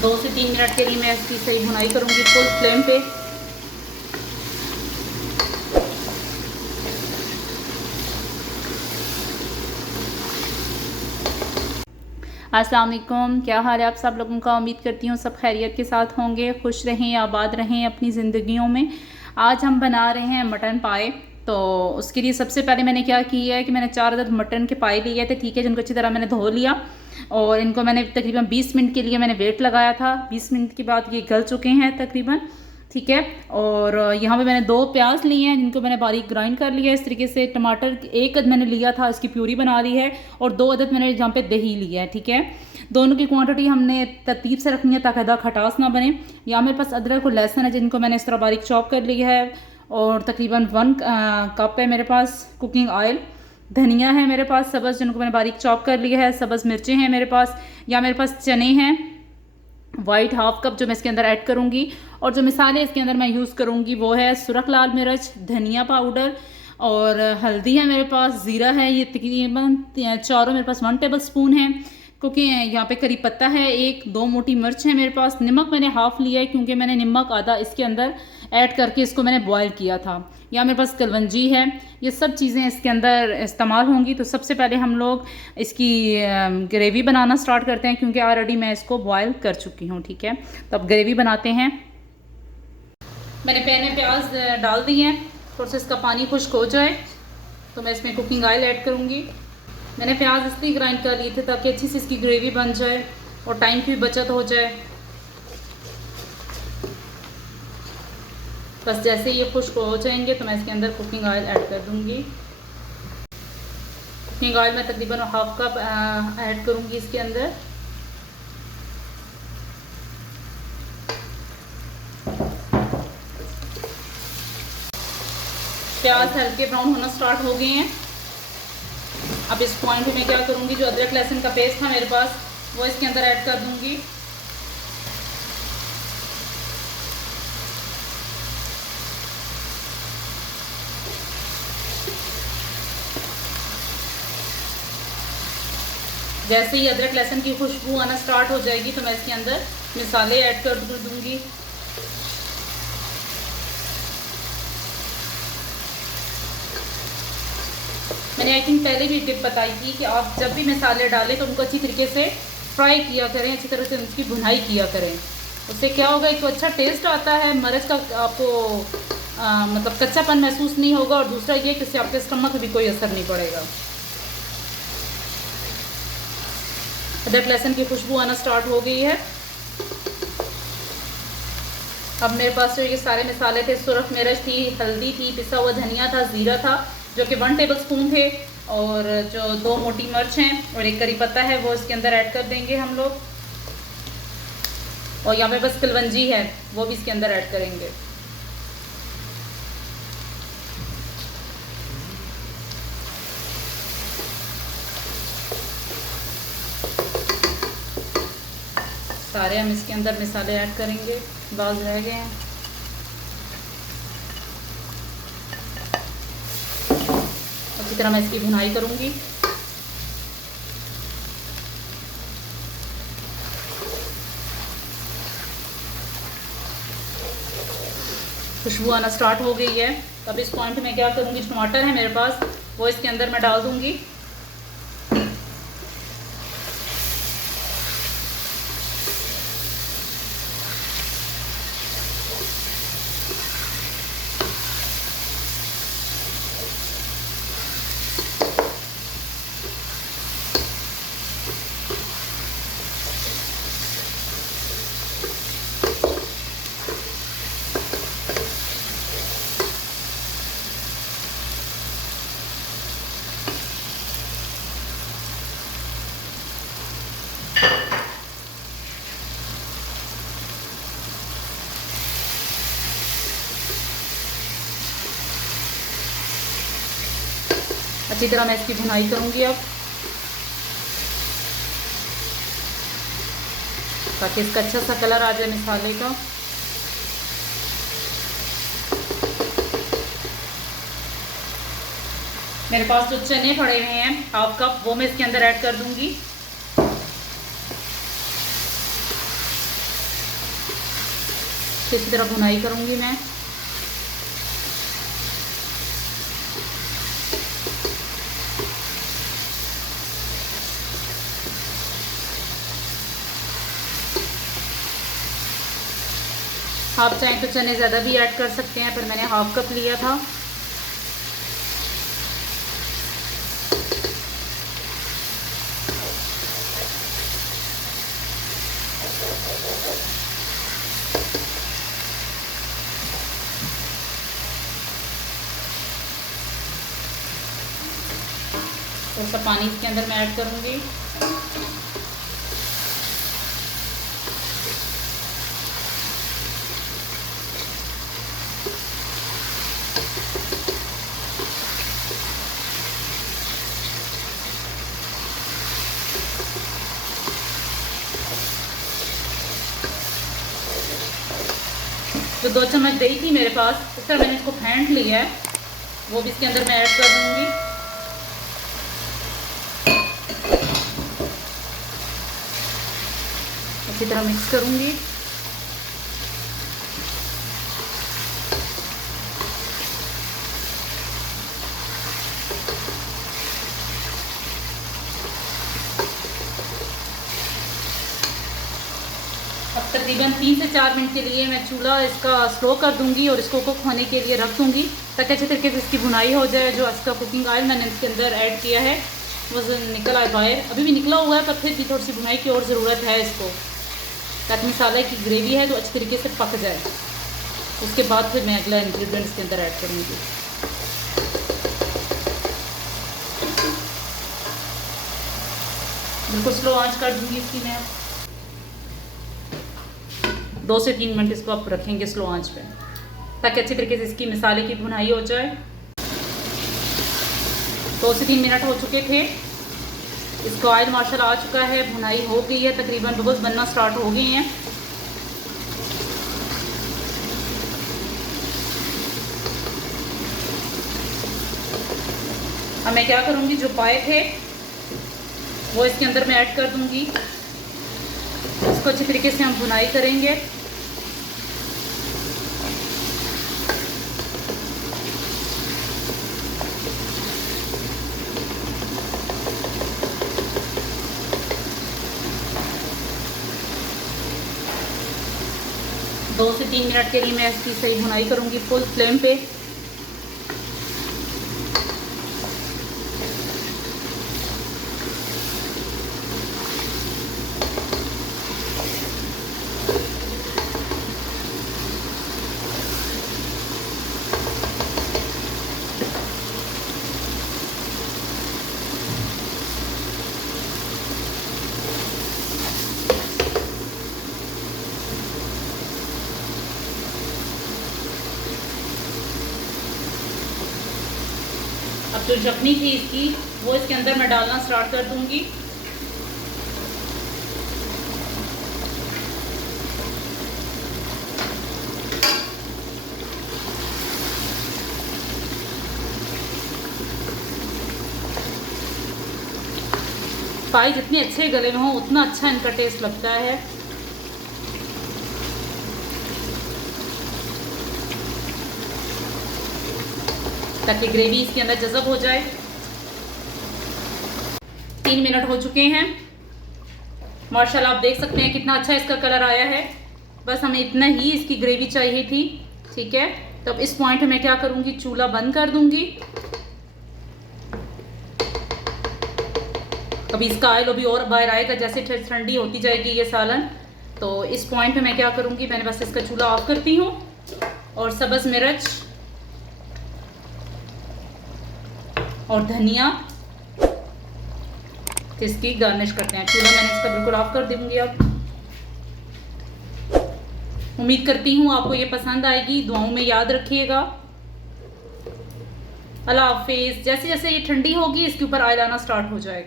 2 से 3 मिनट के लिए मैं इसकी सही भुनाई करूँगी फुल फ्लेम पे। अस्सलाम वालेकुम, क्या हाल है आप सब लोगों का। उम्मीद करती हूँ सब खैरियत के साथ होंगे, खुश रहें, आबाद रहें अपनी ज़िंदगियों में। आज हम बना रहे हैं मटन पाए। तो उसके लिए सबसे पहले मैंने क्या किया है कि मैंने 4 अदद मटन के पाए लिए थे, ठीक है, जिनको अच्छी तरह मैंने धो लिया और इनको मैंने तकरीबन 20 मिनट के लिए मैंने वेट लगाया था। 20 मिनट के बाद ये गल चुके हैं तकरीबन, ठीक है। और यहाँ पे मैंने 2 प्याज लिए हैं जिनको मैंने बारीक ग्राइंड कर लिया है इस तरीके से। टमाटर 1 अदद मैंने लिया था, इसकी प्यूरी बना ली है। और 2 अदद मैंने यहाँ पे दही लिया है, ठीक है। दोनों की क्वांटिटी हमने तरतीब से रखनी है ताकि ज़्यादा खटास ना बने। यहाँ मेरे पास अदरक और लहसुन है जिनको मैंने इस तरह बारीक चॉप कर लिया है। और तकरीबन 1 कप है मेरे पास कुकिंग ऑयल। धनिया है मेरे पास सब्ज़, जिनको मैंने बारीक चॉप कर लिया है। सब्ज़ मिर्चें हैं मेरे पास। या मेरे पास चने हैं वाइट 1/2 कप, जो मैं इसके अंदर ऐड करूँगी। और जो मसाले इसके अंदर मैं यूज़ करूँगी वो है सुरख लाल मिर्च, धनिया पाउडर और हल्दी है मेरे पास, ज़ीरा है। ये तकरीबन चारों मेरे पास 1 टेबल स्पून है। क्योंकि यहाँ पे करी पत्ता है 1, 2 मोटी मिर्च है मेरे पास। नमक मैंने हाफ़ लिया है क्योंकि मैंने नमक आधा इसके अंदर ऐड करके इसको मैंने बॉयल किया था। यहाँ मेरे पास कलवंजी है। ये सब चीज़ें इसके अंदर इस्तेमाल होंगी। तो सबसे पहले हम लोग इसकी ग्रेवी बनाना स्टार्ट करते हैं क्योंकि ऑलरेडी मैं इसको बॉयल कर चुकी हूँ, ठीक है। तो अब ग्रेवी बनाते हैं। मैंने पैन में प्याज डाल दी हैं, थोड़ा सा इसका पानी खुश्क हो जाए तो मैं इसमें कुकिंग ऑयल ऐड करूँगी। मैंने प्याज इसलिए ग्राइंड कर लिए थे ताकि अच्छी सी इसकी ग्रेवी बन जाए और टाइम की भी बचत हो जाए। बस जैसे ये खुश्क हो जाएंगे तो मैं इसके अंदर कुकिंग ऑयल ऐड कर दूँगी। कुकिंग ऑयल मैं तकरीबन 1/2 कप ऐड करूँगी इसके अंदर। प्याज हल्के ब्राउन होना स्टार्ट हो गए हैं। अब इस पॉइंट पे मैं क्या करूँगी, जो अदरक लहसुन का पेस्ट था मेरे पास वो इसके अंदर ऐड कर दूँगी। जैसे ही अदरक लहसुन की खुशबू आना स्टार्ट हो जाएगी तो मैं इसके अंदर मसाले ऐड कर दूँगी। मैंने आई थिंक पहले भी टिप बताई थी कि आप जब भी मसाले डालें तो उनको अच्छी तरीके से फ्राई किया करें, अच्छी तरह से उनकी भुनाई किया करें। उससे क्या होगा, एक तो अच्छा टेस्ट आता है, मिर्च का आपको मतलब कच्चापन महसूस नहीं होगा। और दूसरा ये कि इससे आपके स्टमक में भी कोई असर नहीं पड़ेगा। अदरक लहसुन की खुशबू आना स्टार्ट हो गई है। अब मेरे पास जो ये सारे मसाले थे, सुरख मिर्च थी, हल्दी थी, पिसा हुआ धनिया था, ज़ीरा था जो कि 1 टेबल स्पून थे, और जो 2 मोटी मिर्च हैं और 1 करी पत्ता है वो इसके अंदर ऐड कर देंगे हम लोग। और यहाँ पे बस कलवंजी है वो भी इसके अंदर ऐड करेंगे। सारे हम इसके अंदर मसाले ऐड करेंगे, बाज रह गए हैं। अच्छी तरह मैं इसकी भुनाई करूँगी। खुशबू आना स्टार्ट हो गई है। अब इस पॉइंट में क्या करूँगी, टमाटर है मेरे पास वो इसके अंदर मैं डाल दूँगी। अच्छी तरह मैं इसकी भुनाई करूँगी अब, ताकि इसका अच्छा सा कलर आ जाए मसाले का। मेरे पास जो चने पड़े हुए हैं 1/2 कप वो मैं इसके अंदर ऐड कर दूँगी। इसी तरह भुनाई करूँगी मैं। आप चाहें तो चने ज़्यादा भी ऐड कर सकते हैं, पर मैंने हाफ कप लिया था। थोड़ा सा पानी इसके अंदर मैं ऐड करूँगी। जो 2 चम्मच दही थी मेरे पास, इस तरह मैंने इसको फेंट लिया है, वो भी इसके अंदर मैं ऐड कर दूँगी। अच्छी तरह मिक्स करूँगी। अब तकरीबन 3 से 4 मिनट के लिए मैं चूल्हा इसका स्लो कर दूंगी और इसको कुक होने के लिए रख दूंगी, ताकि अच्छे तरीके से इसकी भुनाई हो जाए। जो इसका कुकिंग ऑयल मैंने इसके अंदर ऐड किया है वो निकल आए बाहर, अभी भी निकला हुआ है, पर फिर भी थोड़ी सी भुनाई की और ज़रूरत है इसको, ताकि मसाले की ग्रेवी है तो अच्छे तरीके से पक जाए। उसके बाद फिर मैं अगला इंग्रेडिएंट इसके अंदर ऐड करूँगी। बिल्कुल स्लो आंच कर दूँगी इसकी मैं। 2 से 3 मिनट इसको आप रखेंगे स्लो आंच पे, ताकि अच्छी तरीके से इसकी मसाले की भुनाई हो जाए। 2 से 3 मिनट हो चुके थे, इसको ऑयल माशाल्लाह आ चुका है, भुनाई हो गई है, तकरीबन बबल्स बनना स्टार्ट हो गए हैं। अब मैं क्या करूँगी, जो पाए थे वो इसके अंदर मैं ऐड कर दूँगी। इसको अच्छी तरीके से हम भुनाई करेंगे। दो से 3 मिनट के लिए मैं इसकी सही भुनाई करूँगी फुल फ्लेम पे। अब जो चटनी थी इसकी वो इसके अंदर मैं डालना स्टार्ट कर दूंगी। पाई जितने अच्छे गले में हो उतना अच्छा इनका टेस्ट लगता है। ताकि ग्रेवी इसके अंदर जज़ब हो जाए। 3 मिनट हो चुके हैं, माशाल्लाह आप देख सकते हैं कितना अच्छा इसका कलर आया है। बस हमें इतना ही इसकी ग्रेवी चाहिए थी, ठीक है। तो अब इस पॉइंट में क्या करूँगी, चूल्हा बंद कर दूँगी। अभी इसका ऑयल अभी और बाहर आएगा, जैसे ठंडी होती जाएगी ये सालन। तो इस पॉइंट पे मैं क्या करूँगी, मैंने बस इसका चूल्हा ऑफ करती हूँ और सब्ज़ मिर्च और धनिया इसकी गार्निश करते हैं। चूल्हा मैंने इसका बिल्कुल ऑफ कर दूँगी। अब उम्मीद करती हूँ आपको ये पसंद आएगी, दुआओं में याद रखिएगा। अल्लाह हाफिज़। जैसे जैसे ये ठंडी होगी इसके ऊपर ऑयल आना स्टार्ट हो जाएगा।